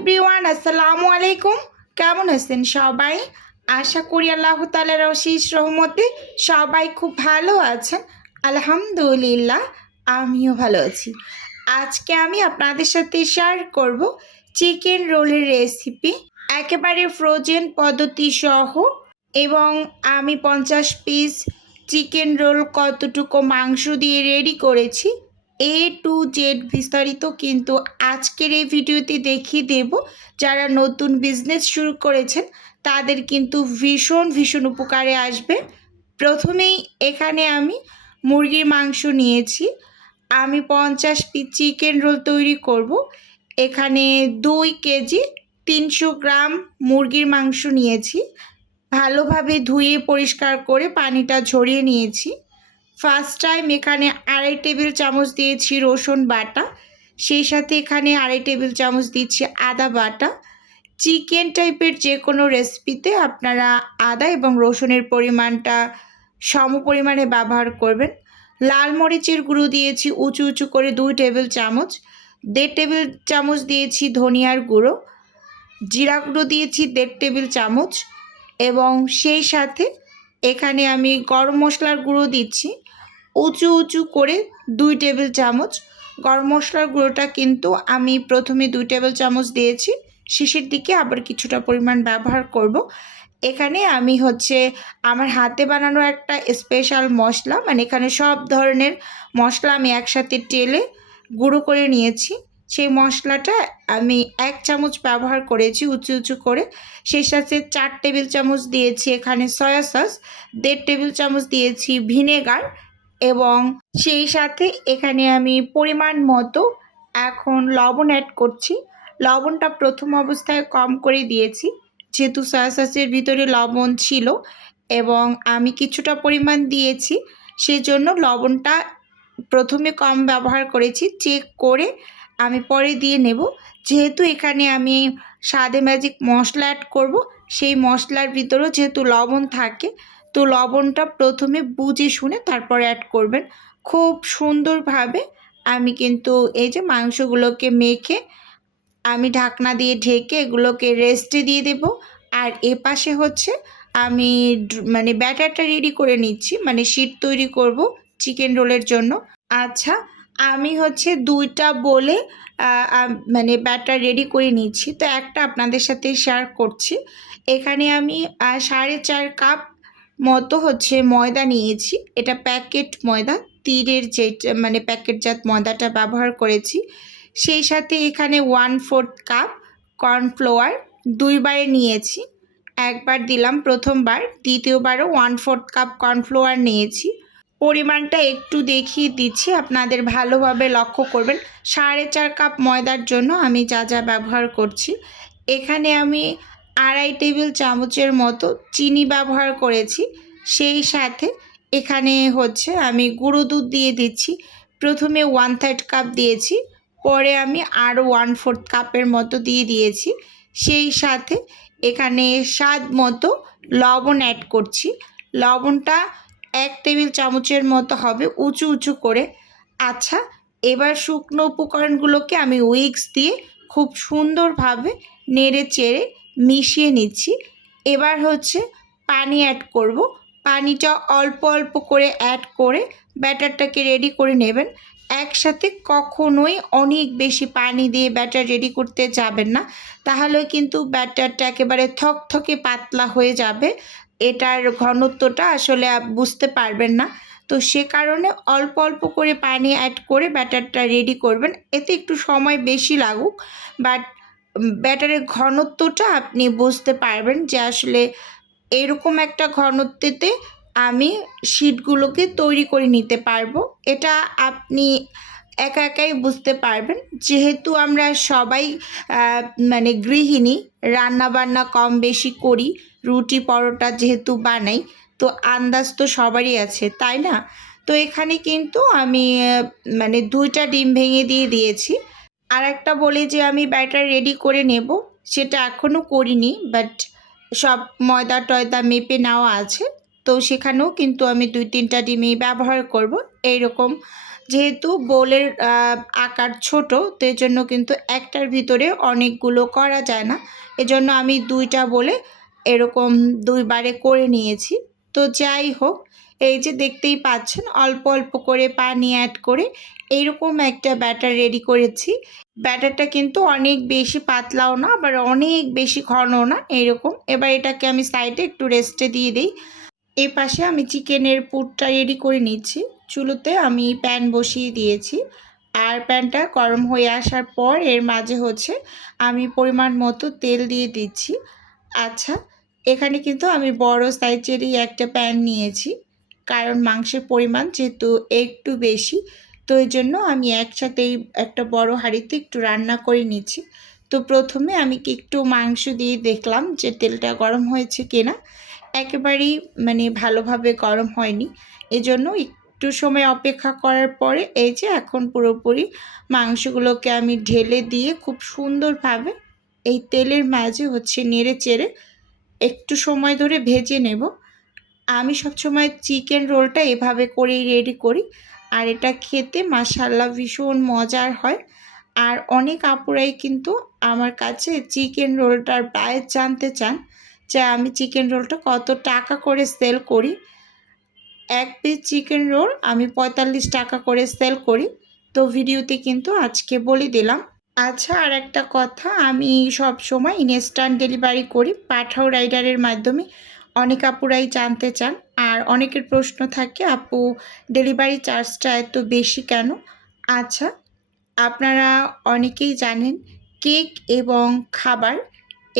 Everyone, আসসালামু আলাইকুম। কেমন আছেন সবাই? আশা করি আল্লাহ তাআলার অশেষ রহমতে সবাই খুব ভালো আছেন। আলহামদুলিল্লাহ, আমিও ভালো আছি। আজকে আমি আপনাদের সাথে শেয়ার করব চিকেন রোলের রেসিপি, একেবারে ফ্রোজেন পদ্ধতি সহ। এবং আমি 50 পিস চিকেন রোল কতটুকু মাংস দিয়ে রেডি করেছি, এ টু জেড বিস্তারিত কিন্তু আজকের এই ভিডিওতে দেখিয়ে দেব। যারা নতুন বিজনেস শুরু করেছেন তাদের কিন্তু ভীষণ ভীষণ উপকারে আসবে। প্রথমেই এখানে আমি মুরগির মাংস নিয়েছি। আমি 50 পিস চিকেন রোল তৈরি করব। এখানে 2 কেজি 300 গ্রাম মুরগির মাংস নিয়েছি। ভালোভাবে ধুয়ে পরিষ্কার করে পানিটা ঝরিয়ে নিয়েছি। ফার্স্ট টাইম এখানে 2.5 টেবিল চামচ দিয়েছি রসুন বাটা, সেই সাথে এখানে 2.5 টেবিল চামচ দিচ্ছি আদা বাটা। চিকেন টাইপের যে কোনো রেসিপিতে আপনারা আদা এবং রসুনের পরিমাণটা সম পরিমাণে ব্যবহার করবেন। লাল মরিচের গুঁড়ো দিয়েছি উঁচু উঁচু করে 2 টেবিল চামচ। 1.5 টেবিল চামচ দিয়েছি ধনিয়ার গুঁড়ো। জিরা গুঁড়ো দিয়েছি 1.5 টেবিল চামচ। এবং সেই সাথে এখানে আমি গরম মশলার গুঁড়ো দিচ্ছি উঁচু উঁচু করে 2 টেবিল চামচ। গরম মশলার গুঁড়োটা কিন্তু আমি প্রথমে 2 টেবিল চামচ দিয়েছি, শেষের দিকে আবার কিছুটা পরিমাণ ব্যবহার করব। এখানে আমি আমার হাতে বানানো একটা স্পেশাল মশলা, মানে এখানে সব ধরনের মশলা আমি একসাথে টেলে গুঁড়ো করে নিয়েছি। সেই মশলাটা আমি 1 চামচ ব্যবহার করেছি উঁচু উঁচু করে। সেই সাথে 4 টেবিল চামচ দিয়েছি এখানে সয়া সস, 1.5 টেবিল চামচ দিয়েছি ভিনেগার, এবং সেই সাথে এখানে আমি পরিমাণ মতো এখন লবণ অ্যাড করছি। লবণটা প্রথম অবস্থায় কম করে দিয়েছি, যেহেতু সয়া সসের ভিতরে লবণ ছিল এবং আমি কিছুটা পরিমাণ দিয়েছি, সেজন্য লবণটা প্রথমে কম ব্যবহার করেছি। চেক করে আমি পরে দিয়ে নেব। যেহেতু এখানে আমি স্বাদে ম্যাজিক মশলা অ্যাড করব, সেই মশলার ভিতরেও যেহেতু লবণ থাকে, তো লবণটা প্রথমে বুঝে শুনে তারপর অ্যাড করবেন। খুব সুন্দরভাবে আমি কিন্তু এই যে মাংসগুলোকে মেখে আমি ঢাকনা দিয়ে ঢেকে এগুলোকে রেস্টে দিয়ে দেব। আর এপাশে আমি মানে ব্যাটারটা রেডি করে নিচ্ছি, মানে শিট তৈরি করব চিকেন রোলের জন্য। আচ্ছা, আমি 2টা বলে মানে ব্যাটার রেডি করে নিচ্ছি। তো একটা আপনাদের সাথে শেয়ার করছি। এখানে আমি 4.5 কাপ মতো ময়দা নিয়েছি। এটা প্যাকেট ময়দা, তীরের যেটা মানে প্যাকেটজাত ময়দাটা ব্যবহার করেছি। সেই সাথে এখানে 1/4 কাপ কর্নফ্লাওয়ার 2 বারে নিয়েছি। একবার দিলাম প্রথমবার, দ্বিতীয়বারও 1/4 কাপ কর্নফ্লাওয়ার নিয়েছি। পরিমাণটা একটু দেখিয়ে দিচ্ছি, আপনাদের ভালোভাবে লক্ষ্য করবেন। 4.5 কাপ ময়দার জন্য আমি যা যা ব্যবহার করছি, এখানে আমি 2.5 টেবিল চামচের মতো চিনি ব্যবহার করেছি। সেই সাথে এখানে আমি গুঁড়ো দুধ দিয়ে দিচ্ছি। প্রথমে 1/3 কাপ দিয়েছি, পরে আমি আরও 1/4 কাপের মতো দিয়ে দিয়েছি। সেই সাথে এখানে স্বাদ মতো লবণ অ্যাড করছি। লবণটা 1 টেবিল চামচের মতো হবে উঁচু উঁচু করে। আচ্ছা, এবার শুকনো উপকরণগুলোকে আমি উইক্স দিয়ে খুব সুন্দরভাবে নেড়ে চেড়ে মিশিয়ে নিচ্ছি। এবার পানি অ্যাড করব। পানিটা অল্প অল্প করে অ্যাড করে ব্যাটারটাকে রেডি করে নেবেন। একসাথে কখনোই অনেক বেশি পানি দিয়ে ব্যাটার রেডি করতে যাবেন না, তাহলে কিন্তু ব্যাটারটা একেবারে থকথকে পাতলা হয়ে যাবে। এটার ঘনত্বটা আসলে বুঝতে পারবেন না। তো সে কারণে অল্প অল্প করে পানি অ্যাড করে ব্যাটারটা রেডি করবেন। এতে একটু সময় বেশি লাগুক, বাট ব্যাটারের ঘনত্বটা আপনি বুঝতে পারবেন যে আসলে এরকম একটা ঘনত্বেতে আমি শিটগুলোকে তৈরি করে নিতে পারবো। এটা আপনি একা একাই বুঝতে পারবেন, যেহেতু আমরা সবাই মানে গৃহিণী, রান্নাবান্না কম বেশি করি, রুটি পরোটা যেহেতু বানাই, তো আন্দাজ তো সবারই আছে, তাই না? তো এখানে কিন্তু আমি মানে 2টা ডিম ভেঙে দিয়ে দিয়েছি। আর একটা বলে যে আমি ব্যাটার রেডি করে নেব, সেটা এখনও করিনি, বাট সব ময়দা টয়দা মেপে নেওয়া আছে। তো সেখানেও কিন্তু আমি 2-3টা ডিমই ব্যবহার করব। এইরকম যেহেতু বোলের আকার ছোট, তো এই জন্য কিন্তু একটার ভিতরে অনেকগুলো করা যায় না। এজন্য আমি 2টা বলে এরকম 2বারে করে নিয়েছি। তো যাই হোক, এই যে দেখতেই পাচ্ছেন অল্প অল্প করে পানি অ্যাড করে এইরকম একটা ব্যাটার রেডি করেছি। ব্যাটারটা কিন্তু অনেক বেশি পাতলাও না, আবার অনেক বেশি ঘনও না, এরকম। এবার এটাকে আমি সাইডে একটু রেস্টে দিয়ে দিই। এই পাশে আমি চিকেনের পুরটা রেডি করে নিচ্ছি। চুলোতে আমি প্যান বসিয়ে দিয়েছি, আর প্যানটা গরম হয়ে আসার পর এর মাঝে হচ্ছে আমি পরিমাণ মতো তেল দিয়ে দিচ্ছি। আচ্ছা, এখানে কিন্তু আমি বড় সাইজেরই একটা প্যান নিয়েছি, কারণ মাংসের পরিমাণ যেহেতু একটু বেশি, তো এই জন্য আমি একসাথেই একটা বড় হাঁড়িতে একটু রান্না করে নিচ্ছি। তো প্রথমে আমি একটু মাংস দিয়ে দেখলাম যে তেলটা গরম হয়েছে কিনা। একেবারেই ভালোভাবে গরম হয়নি, এজন্য একটু সময় অপেক্ষা করার পরে এই যে এখন পুরোপুরি মাংসগুলোকে আমি ঢেলে দিয়ে খুব সুন্দরভাবে এই তেলের মাঝে নেড়ে চেড়ে একটু সময় ধরে ভেজে নেব। আমি সবসময় চিকেন রোলটা এভাবে করেই রেডি করি, আর এটা খেতে মাশাআল্লাহ ভীষণ মজার হয়। আর অনেক আপুরাই কিন্তু আমার কাছে চিকেন রোলটার প্রাইস জানতে চান যে আমি চিকেন রোলটা কত টাকা করে সেল করি। এক পিস চিকেন রোল আমি 45 টাকা করে সেল করি। তো ভিডিওতে কিন্তু আজকে বলে দিলাম। আচ্ছা, আর একটা কথা, আমি সব সময় ইনস্ট্যান্ট ডেলিভারি করি, পাঠাও রাইডারের মাধ্যমে। অনেক আপুরাই জানতে চান, আর অনেকের প্রশ্ন থাকে আপু ডেলিভারি চার্জটা এত বেশি কেন। আচ্ছা, আপনারা অনেকেই জানেন কেক এবং খাবার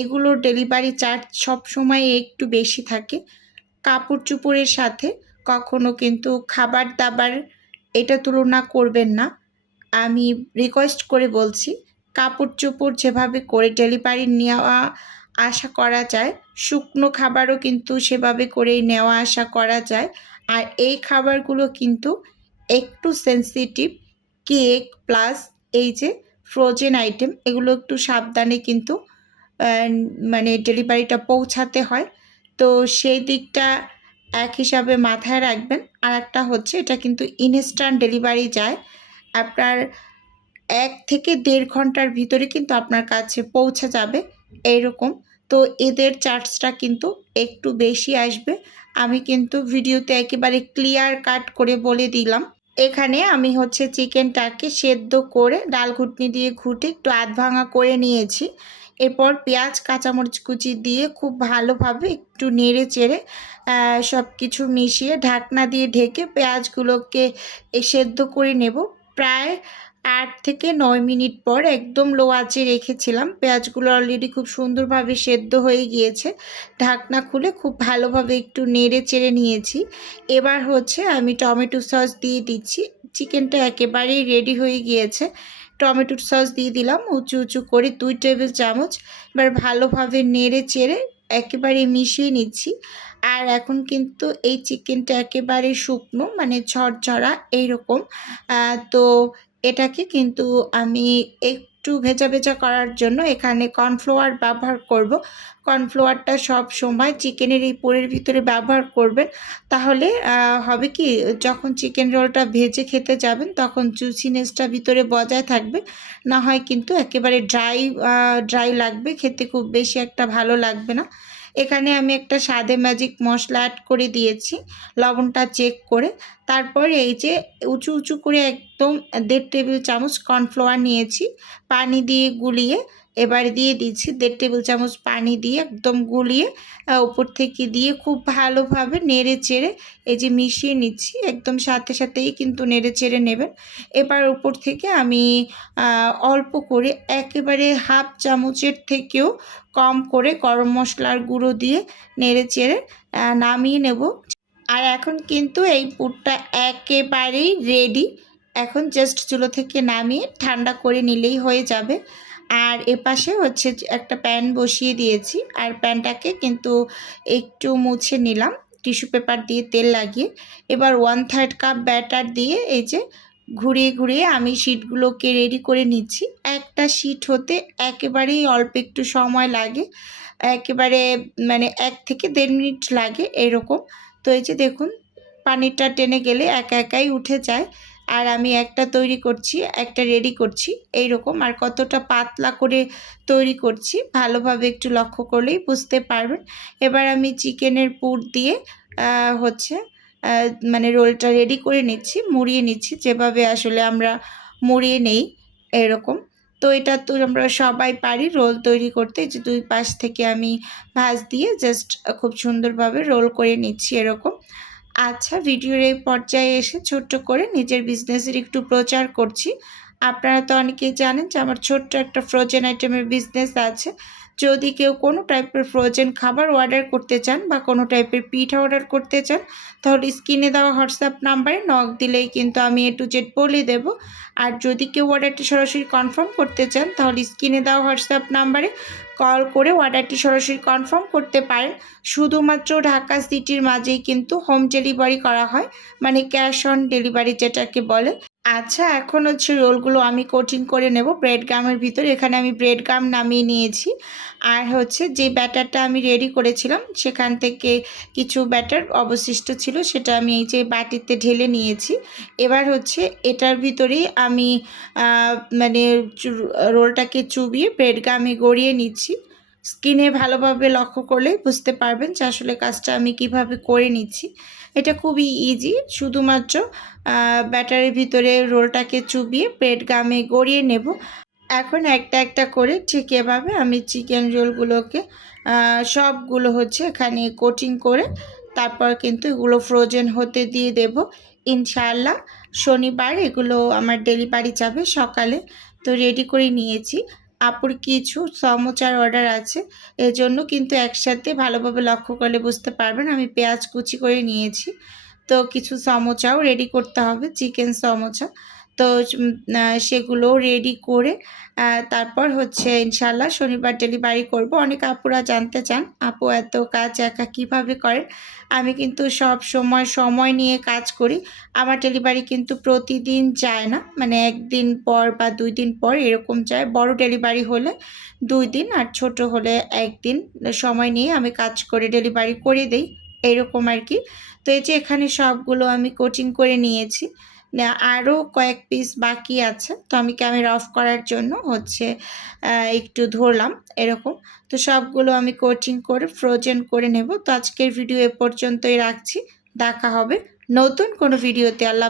এগুলোর ডেলিভারি চার্জ সবসময় একটু বেশি থাকে। কাপড় চোপড়ের সাথে কখনো কিন্তু খাবার দাবার এটা তুলনা করবেন না। আমি রিকোয়েস্ট করে বলছি, কাপড় চোপড় যেভাবে করে ডেলিভারি নেওয়া আসা করা যায়, শুকনো খাবারও কিন্তু সেভাবে করেই নেওয়া আসা করা যায়। আর এই খাবারগুলো কিন্তু একটু সেন্সিটিভ, কেক প্লাস এই যে ফ্রোজেন আইটেম, এগুলো একটু সাবধানে কিন্তু ডেলিভারিটা পৌঁছাতে হয়। তো সেই দিকটা এক হিসাবে মাথায় রাখবেন। আর একটা হচ্ছে এটা কিন্তু ইনস্ট্যান্ট ডেলিভারি যায়, আপনার 1 থেকে 1.5 ঘন্টার ভিতরে কিন্তু আপনার কাছে পৌঁছে যাবে এইরকম। তো এদের চার্জটা কিন্তু একটু বেশি আসবে। আমি কিন্তু ভিডিওতে একেবারে ক্লিয়ার কাট করে বলে দিলাম। এখানে আমি চিকেনটাকে সেদ্ধ করে ডাল ঘুটনি দিয়ে ঘুটে একটু আধ ভাঙা করে নিয়েছি। এরপর পেঁয়াজ কাঁচামরিচ কুচি দিয়ে খুব ভালোভাবে একটু নেড়ে চেড়ে সব কিছু মিশিয়ে ঢাকনা দিয়ে ঢেকে পেঁয়াজগুলোকে সেদ্ধ করে নেব। প্রায় 8 থেকে 9 মিনিট পর একদম লো আঁচে রেখেছিলাম। পেঁয়াজগুলো অলরেডি খুব সুন্দরভাবে সেদ্ধ হয়ে গিয়েছে। ঢাকনা খুলে খুব ভালোভাবে একটু নেড়ে চেড়ে নিয়েছি। এবার আমি টমেটো সস দিয়ে দিচ্ছি। চিকেনটা একেবারেই রেডি হয়ে গিয়েছে। টমেটোর সস দিয়ে দিলাম উঁচু উঁচু করে 2 টেবিল চামচ। এবার ভালোভাবে নেড়ে চেড়ে একেবারে মিশিয়ে নিচ্ছি। আর এখন কিন্তু এই চিকেনটা একেবারে শুকনো, ঝরঝরা এইরকম। তো এটাকে কিন্তু আমি একটু ভেজা ভেজা করার জন্য এখানে কর্নফ্লাওয়ার ব্যবহার করব। কর্নফ্লাওয়ারটা সব সময় চিকেনের এই পুরের ভিতরে ব্যবহার করবেন, তাহলে হবে কি, যখন চিকেন রোলটা ভেজে খেতে যাবেন তখন জুসিনেসটা ভিতরে বজায় থাকবে। না হয় কিন্তু একেবারে ড্রাই লাগবে, খেতে খুব বেশি একটা ভালো লাগবে না। এখানে আমি একটা স্বাদে ম্যাজিক মশলা অ্যাড করে দিয়েছি, লবণটা চেক করে। তারপর এই যে উঁচু উঁচু করে একদম 1.5 টেবিল চামচ কর্নফ্লাওয়ার নিয়েছি, পানি দিয়ে গুলিয়ে এবার দিয়ে দিচ্ছি। 1.5 টেবিল চামচ পানি দিয়ে একদম গুলিয়ে উপর থেকে দিয়ে খুব ভালোভাবে নেড়ে চেড়ে এই যে মিশিয়ে নিচ্ছি। একদম সাথে সাথেই কিন্তু নেড়ে চেড়ে নেবেন। এবার উপর থেকে আমি অল্প করে একেবারে হাফ চামচের থেকেও কম করে গরম মশলার গুঁড়ো দিয়ে নেড়ে চেড়ে নামিয়ে নেব। আর এখন কিন্তু এই পুরটা একেবারেই রেডি। এখন জাস্ট চুলো থেকে নামিয়ে ঠান্ডা করে নিলেই হয়ে যাবে। আর এপাশে একটা প্যান বসিয়ে দিয়েছি, আর প্যানটাকে কিন্তু একটু মুছে নিলাম টিস্যু পেপার দিয়ে তেল লাগিয়ে। এবার 1/3 কাপ ব্যাটার দিয়ে এই যে ঘুরিয়ে ঘুরিয়ে আমি শিটগুলোকে রেডি করে নিচ্ছি। একটা শিট হতে একেবারেই অল্প একটু সময় লাগে, একেবারে 1 থেকে 1.5 মিনিট লাগে এরকম। তো এই যে দেখুন, পানিটা টেনে গেলে একা একাই উঠে যায়। আর আমি একটা তৈরি করছি, একটা রেডি করছি এইরকম। আর কতটা পাতলা করে তৈরি করছি ভালোভাবে একটু লক্ষ্য করলেই বুঝতে পারবেন। এবার আমি চিকেনের পুর দিয়ে হচ্ছে মানে রোলটা রেডি করে নিচ্ছি, মুড়িয়ে নিচ্ছি, যেভাবে আসলে আমরা মুড়িয়ে নেই এরকম। তো এটা তো আমরা সবাই পারি রোল তৈরি করতে। যে দুই পাশ থেকে আমি ভাঁজ দিয়ে জাস্ট খুব সুন্দরভাবে রোল করে নিচ্ছি এরকম। আচ্ছা, ভিডিওর এই পর্যায়ে এসে ছোট্ট করে নিজের বিজনেসের একটু প্রচার করছি। আপনারা তো অনেকেই জানেন যে আমার ছোট্ট একটা ফ্রোজেন আইটেমের বিজনেস আছে। যদি কেউ কোনো টাইপের ফ্রোজেন খাবার অর্ডার করতে চান বা কোনো টাইপের পিঠা অর্ডার করতে চান, তাহলে স্ক্রিনে দেওয়া হোয়াটসঅ্যাপ নাম্বারে নক দিলেই কিন্তু আমি A to Z বলে দেব। আর যদি কেউ অর্ডারটি সরাসরি কনফার্ম করতে চান, তাহলে স্ক্রিনে দেওয়া হোয়াটসঅ্যাপ নাম্বারে কল করে অর্ডারটি সরাসরি কনফার্ম করতে পারেন। শুধুমাত্র ঢাকা সিটির মাঝেই কিন্তু হোম ডেলিভারি করা হয়, মানে ক্যাশ অন ডেলিভারি যেটাকে বলে। আচ্ছা, এখন হচ্ছে রোলগুলো আমি কোটিং করে নেব ব্রেড গামের ভিতরে। এখানে আমি ব্রেড গাম নামিয়ে নিয়েছি। আর হচ্ছে যে ব্যাটারটা আমি রেডি করেছিলাম সেখান থেকে কিছু ব্যাটার অবশিষ্ট ছিল, সেটা আমি এই যে বাটিতে ঢেলে নিয়েছি। এবার হচ্ছে এটার ভিতরেই আমি মানে রোলটাকে চুবিয়ে ব্রেড গামে গড়িয়ে নিচ্ছি। স্কিনে ভালোভাবে লক্ষ্য করলেই বুঝতে পারবেন যে আসলে কাজটা আমি কিভাবে করে নিচ্ছি। এটা খুবই ইজি, শুধুমাত্র ব্যাটারের ভিতরে রোলটাকে চুবিয়ে ব্রেড গামে গড়িয়ে নেব। এখন একটা একটা করে ঠিক এভাবে আমি চিকেন রোলগুলোকে সবগুলো হচ্ছে এখানে কোটিং করে তারপর কিন্তু এগুলো ফ্রোজেন হতে দিয়ে দেব। ইনশাআল্লাহ শনিবার এগুলো আমার ডেলিভারি যাবে সকালে। তো রেডি করে নিয়েছি। আপুর কিছু সমোচার অর্ডার আছে, এজন্য কিন্তু একসাথে ভালোভাবে লক্ষ্য করলে বুঝতে পারবেন আমি পেঁয়াজ কুচি করে নিয়েছি। তো কিছু সমোচাও রেডি করতে হবে, চিকেন সমোচা। তো সেগুলো রেডি করে তারপর হচ্ছে ইনশাআল্লাহ শনিবার ডেলিভারি করব। অনেক আপুরা জানতে চান আপু এত কাজ একা কীভাবে করেন। আমি কিন্তু সব সময় নিয়ে কাজ করি। আমার ডেলিভারি কিন্তু প্রতিদিন যায় না, মানে একদিন পর বা 2 দিন পর এরকম যায়। বড় ডেলিভারি হলে 2 দিন আর ছোট হলে 1 দিন সময় নিয়ে আমি কাজ করে ডেলিভারি করে দেই এরকম আর কি। তো এই যে এখানে সবগুলো আমি কোটিং করে নিয়েছি। আরও কয়েক পিস বাকি আছে, তো আমি ক্যামেরা অফ করার জন্য হচ্ছে একটু ধরলাম এরকম। তো সবগুলো আমি কোটিং করে ফ্রোজেন করে নেব। তো আজকের ভিডিও এ পর্যন্তই রাখছি। দেখা হবে নতুন কোনো ভিডিওতে। আল্লাহ।